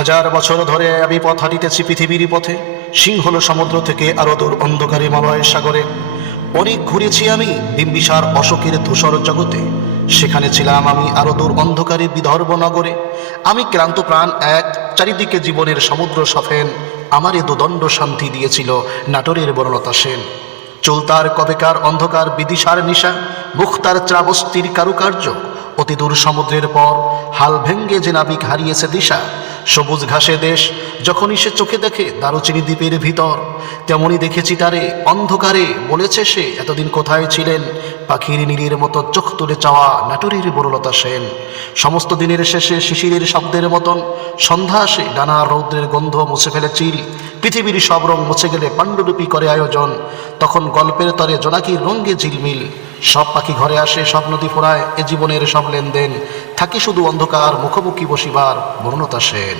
হাজার বছর ধরে আমি পথ হাঁটিতেছি পৃথিবীর পথে, সিংহল সমুদ্র থেকে আরো দূর অন্ধকারে মলয় সাগরে। অনেক ঘুরেছি আমি বিম্বিসার অশোকের ধূসর জগতে, সেখানে ছিলাম আমি আরো দূর অন্ধকারে বিদর্ভ নগরে। আমি ক্লান্ত প্রাণ এক, চারিদিকে জীবনের সমুদ্র সফেন, আমারে দুদণ্ড শান্তি দিয়েছিল নাটোরের বনলতা সেন। চুলতার কবেকার অন্ধকার বিদিশার নিশা, মুখতার ত্রাবস্তির কারুকার্য, অতি দূর সমুদ্রের পর হাল ভেঙ্গে যে নাবিক হারিয়েছে দিশা। সবুজ ঘাসে দেশ যখনই সে চোখে দেখে দারুচিনি দ্বীপের ভিতর, তেমনি দেখেছি তারে অন্ধকারে, বলেছে সে এতদিন কোথায় ছিলেন। পাখির নীলের মতো চোখ তুলে চাওয়া নাটোরের বনলতা সেন। সমস্ত দিনের শেষে শিশিরের শব্দের মতন সন্ধ্যা আসে, ডানা রৌদ্রের গন্ধ মুছে ফেলে চিল, পৃথিবীর সব রং মুছে গেলে পাণ্ডুলিপি করে আয়োজন। তখন গল্পের তরে জোনাকির রঙ্গে ঝিলমিল, সব পাখি ঘরে আসে, সব নদী ফোড়ায়, এ জীবনের সব লেনদেন, থাকি শুধু অন্ধকার মুখোমুখি বসিবার বনলতা সেন।